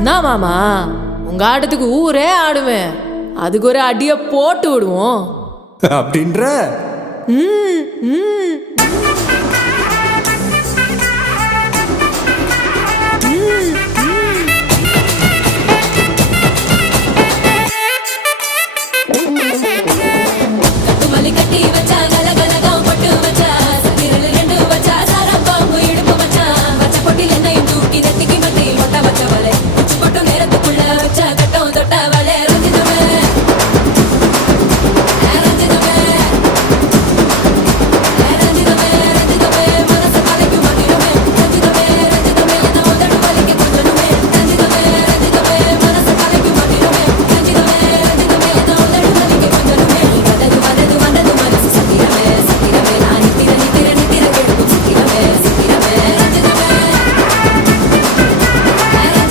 என்ன மாமா, உங்க ஆட்டத்துக்கு ஊரே ஆடுவேன். அதுக்கு ஒரு அடியை போட்டு விடுவோம் அப்படின்ற ம் ம்